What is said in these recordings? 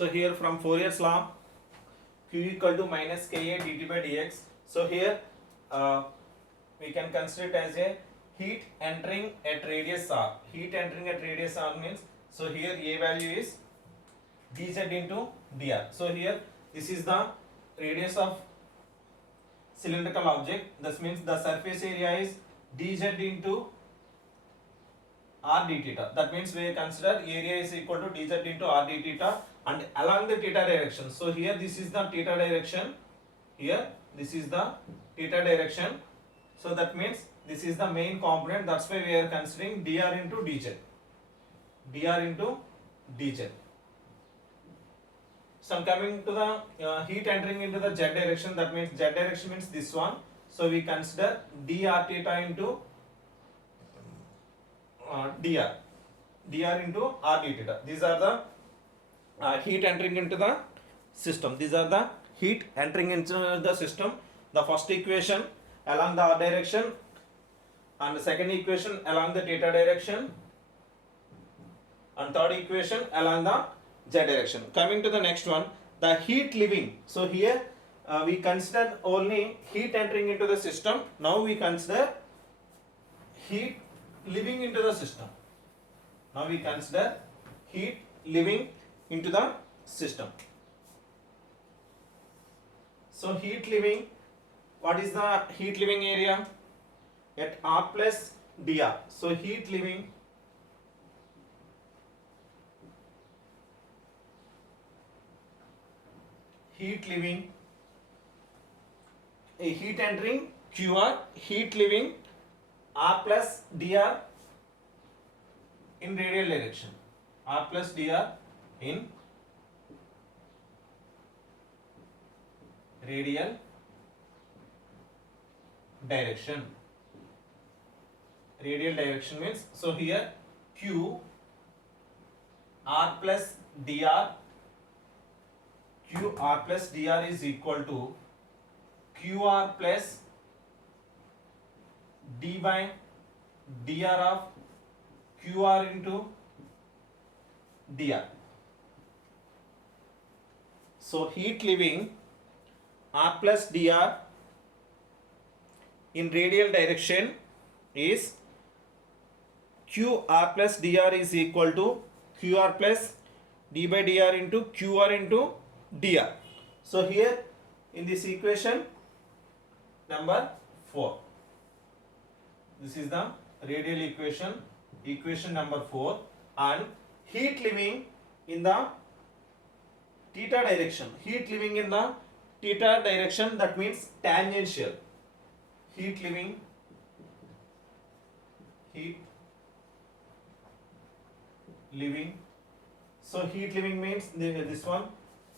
So here from Fourier's law, q equal to minus ka dt by dx. So here we can consider it as a heat entering at radius r. Heat entering at radius r means, so here a value is dz into dr. So here this is the radius of cylindrical object. This means the surface area is dz into r d theta. That means we consider area is equal to dz into r d theta and along the theta direction. So here this is the theta direction. Here this is the theta direction. So that means this is the main component. That's why we are considering dr into dz. dr into dz. So I'm coming to the heat entering into the z direction. That means z direction means this one. So we consider dr theta into dr into r d theta. These are the heat entering into the system. These are the heat entering into the system. The first equation along the r direction and the second equation along the theta direction and third equation along the z direction. Coming to the next one, the heat leaving. So here we consider only heat entering into the system. Now we consider heat leaving into the system. Now we consider heat leaving into the system. So heat leaving, what is the heat leaving area? At r plus dr. So heat leaving a heat entering qr, heat leaving r plus dr in radial direction. R plus dr in radial direction. Radial direction means, so here q r plus dr, q r plus dr is equal to qr plus d by dr of qr into dr. So heat leaving r plus dr in radial direction is qr plus dr is equal to qr plus d by dr into qr into dr. So here in this equation number 4, this is the radial equation, equation number 4, and heat leaving in the theta direction. Heat leaving in the theta direction, that means tangential. Heat leaving, so heat leaving means this one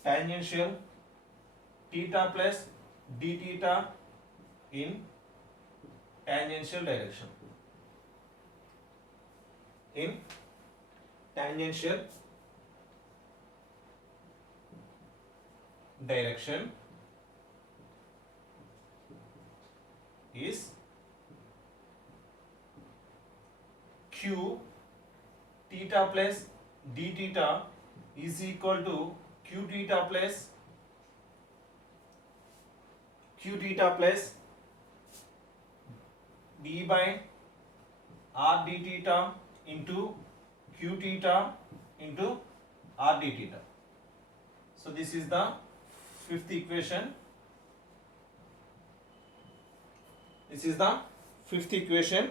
tangential theta plus d theta in tangential direction. In tangential direction is q theta plus d theta is equal to q theta plus d by r d theta into q theta into r d theta. So this is the fifth equation. This is the fifth equation.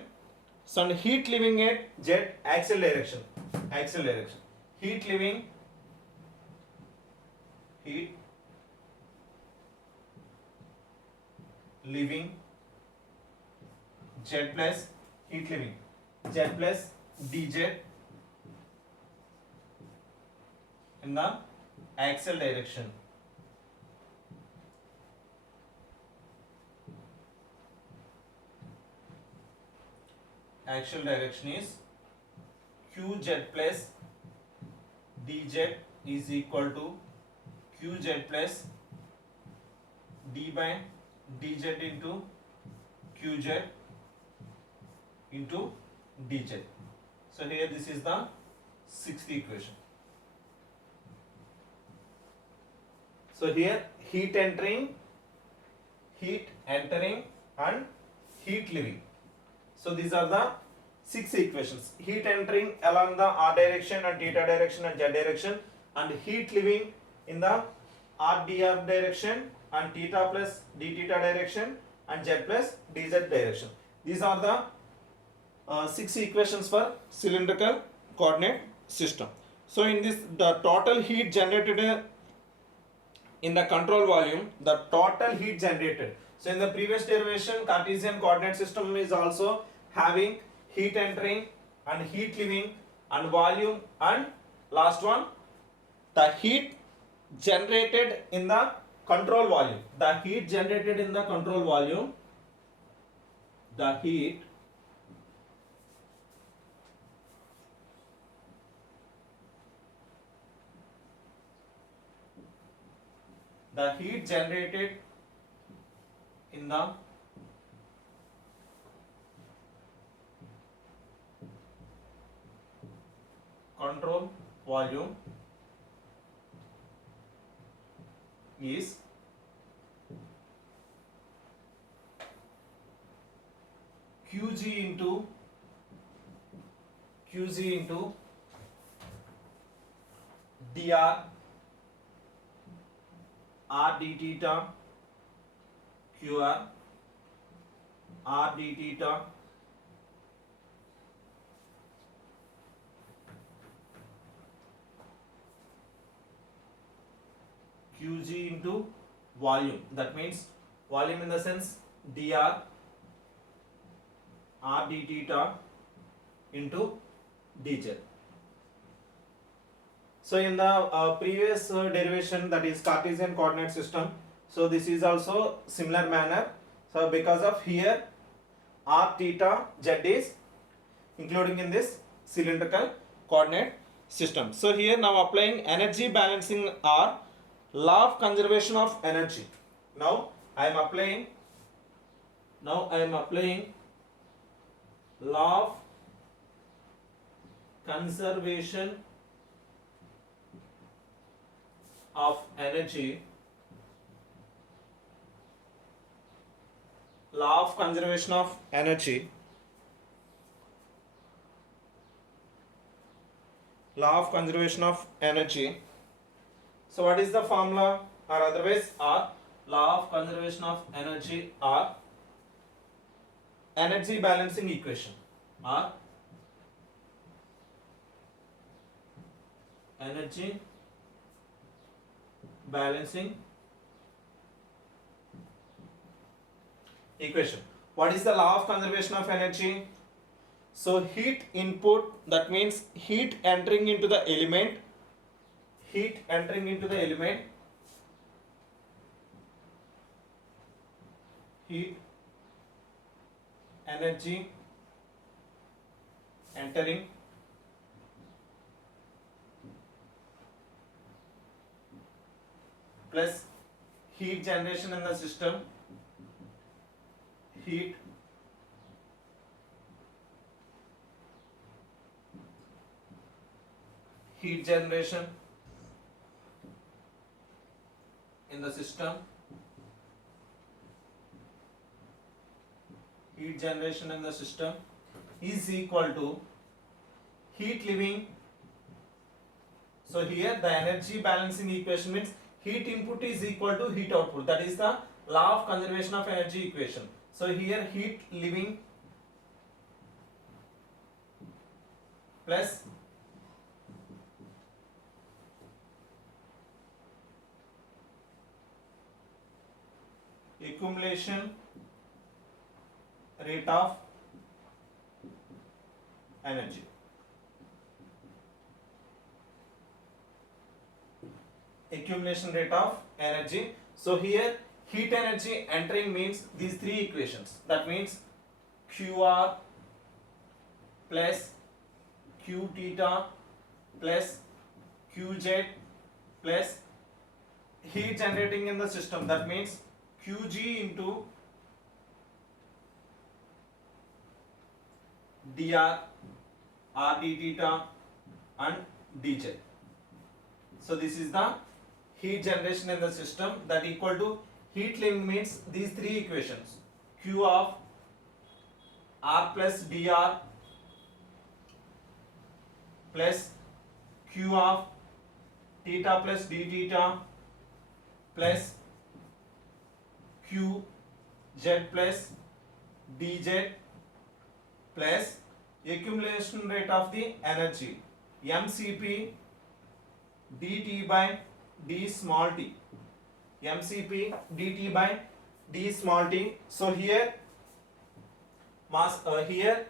So heat leaving at z axial direction. Heat leaving z plus heat leaving z plus dz in the axial direction. Axial direction is qz plus dz is equal to qz plus d by dz into qz into dz. So here this is the sixth equation. So here heat entering, and heat leaving. So these are the 6 equations. Heat entering along the r direction and theta direction and z direction, and heat leaving in the r dr direction and theta plus d theta direction and z plus dz direction. These are the 6 equations for cylindrical coordinate system. So in this, the total heat generated in the control volume, the total heat generated. So in the previous derivation, Cartesian coordinate system is also having heat entering and heat leaving and volume, and last one, the heat generated in the control volume. The heat generated in the control volume, the heat generated in the control volume is Qg into dr r d theta qr r d theta Qg into volume. That means volume in the sense dr r d theta into dz. So in the previous derivation, that is Cartesian coordinate system, so this is also similar manner. So because of here r theta z is including in this cylindrical coordinate system. So here now applying energy balancing or law of conservation of energy. Now I am applying law of conservation of energy. Law of conservation of energy. Law of conservation of energy. So what is the formula, or otherwise R? Law of conservation of energy, or energy balancing equation, or energy balancing equation. What is the law of conservation of energy? So heat input, that means heat entering into the element, heat energy entering plus heat generation in the system, heat generation in the system, is equal to heat leaving. So here the energy balancing equation means heat input is equal to heat output. That is the law of conservation of energy equation. So here heat leaving plus accumulation rate of energy. Accumulation rate of energy. So here heat energy entering means these three equations. That means QR plus Q theta plus Qz plus heat generating in the system. That means Qg into dr r d theta and dz. So this is the heat generation in the system, that equal to heat limit means these three equations, Q of R plus dr plus Q of theta plus d theta plus Q z plus dz plus accumulation rate of the energy mcp dt by d small t, mcp dt by d small t. So here mass here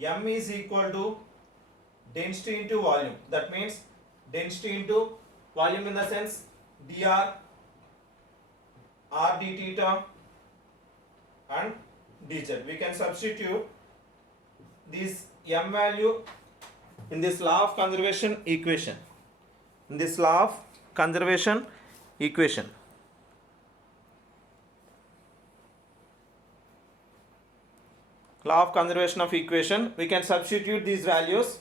m is equal to density into volume, that means density into volume in the sense dr r d theta and dz. We can substitute this m value in this law of conservation equation, in this law of conservation equation. Law of conservation of equation, we can substitute these values